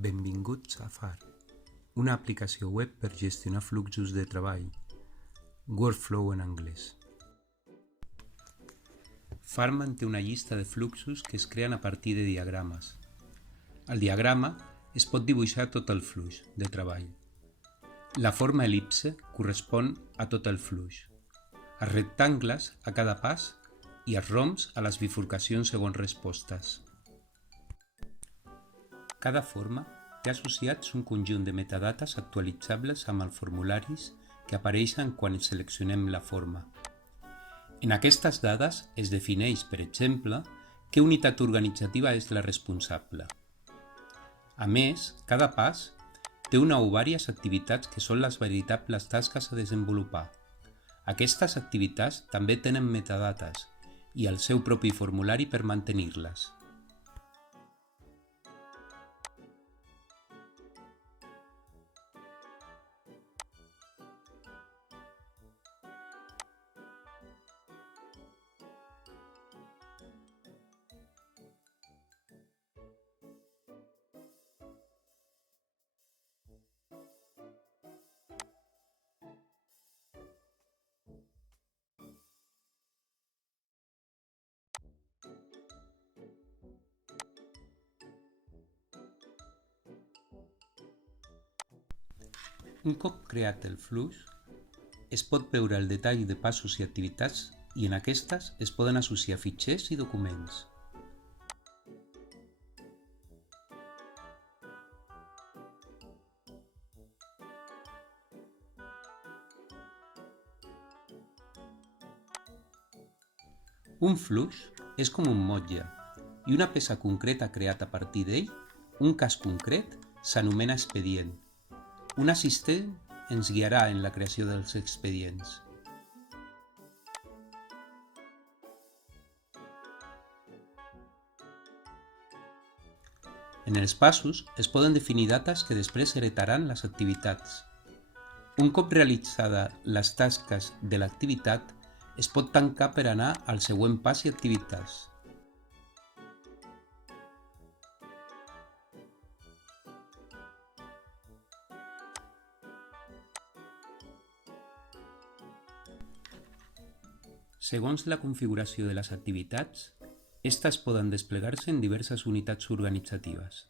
Benvinguts a FAR, una aplicació web per gestionar fluxos de treball, Workflow en anglès. FAR manté una llista de fluxos que es creen a partir de diagrames. Al diagrama es pot dibuixar tot el flux de treball. La forma el·lipse correspon a tot el flux, els rectangles a cada pas i els rombs a les bifurcacions segons respostes. Cada forma té associats un conjunt de metadates actualitzables amb els formularis que apareixen quan seleccionem la forma. En aquestes dades es defineix, per exemple, què unitat organitzativa és la responsable. A més, cada pas té una o diverses activitats que són les veritables tasques a desenvolupar. Aquestes activitats també tenen metadates i el seu propi formulari per mantenir-les. Un cop creat el flux, es pot veure el detall de passos i activitats i en aquestes es poden associar fitxers i documents. Un flux és com un motlle i una peça concreta creat a partir d'ell, un cas concret, s'anomena expedient. Un assistent ens guiarà en la creació dels expedients. En els passos es poden definir dates que després heretaran les activitats. Un cop realitzada les tasques de l'activitat, es pot tancar per anar al següent pas i activitats. Segons la configuració de les activitats, aquestes poden desplegar-se en diverses unitats organitzatives.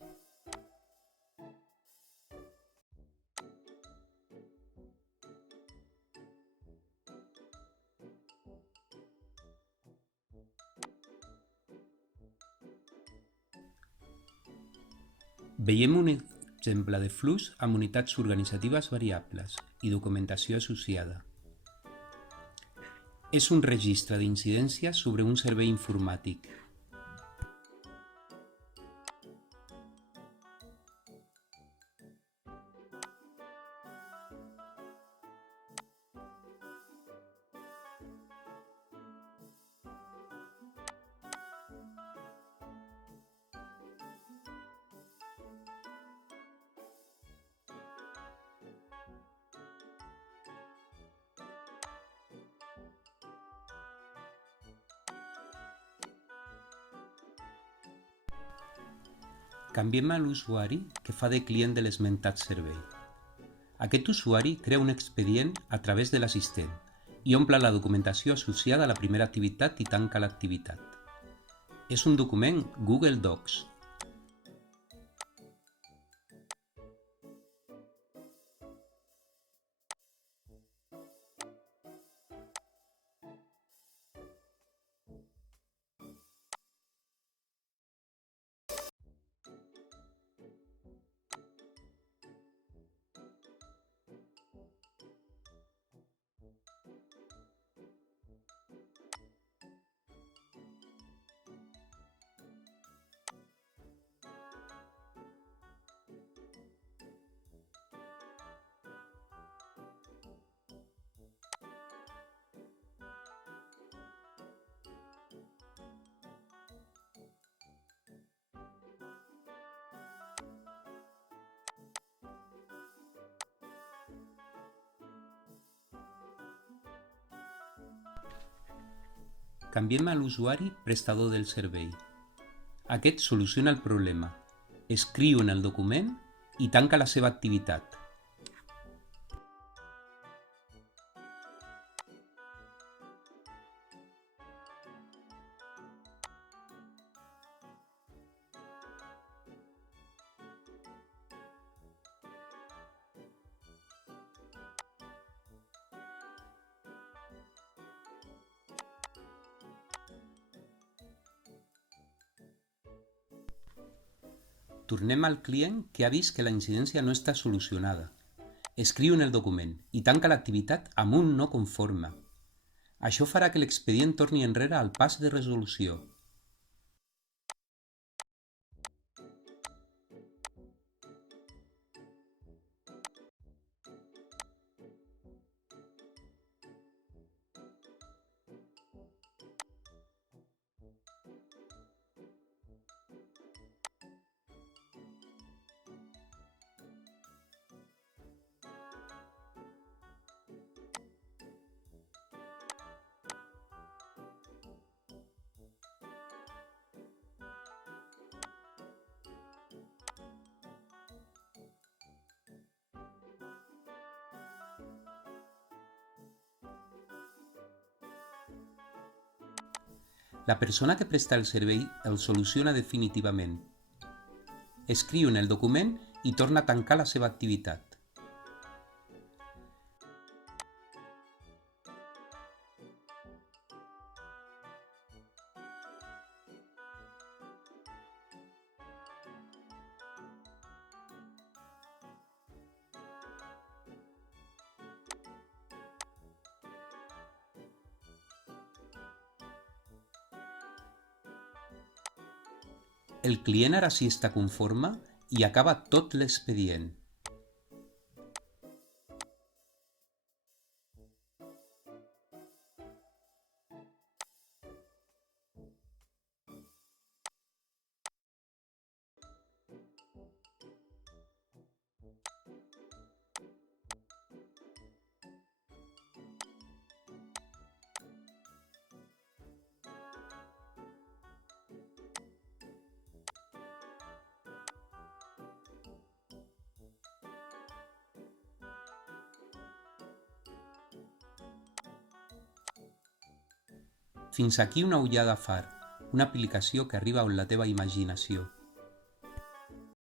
Veiem un exemple de flux amb unitats organitzatives variables i documentació associada. És un registre d'incidències sobre un servei informàtic. Canviem a l'usuari que fa de client de l'esmentat servei. Aquest usuari crea un expedient a través de l'assistent i omple la documentació associada a la primera activitat i tanca l'activitat. És un document Google Docs. Canviem a l'usuari prestador del servei. Aquest soluciona el problema. Escriu en el document i tanca la seva activitat. Tornem al client que ha vist que la incidència no està solucionada. Escriu en el document i tanca l'activitat amb un no conforme. Això farà que l'expedient torni enrere al pas de resolució. La persona que presta el servei el soluciona definitivament. Escriu en el document i torna a tancar la seva activitat. El client ara sí està conforme i acaba tot l'expedient. Fins aquí una ullada far, una aplicació que arriba on la teva imaginació.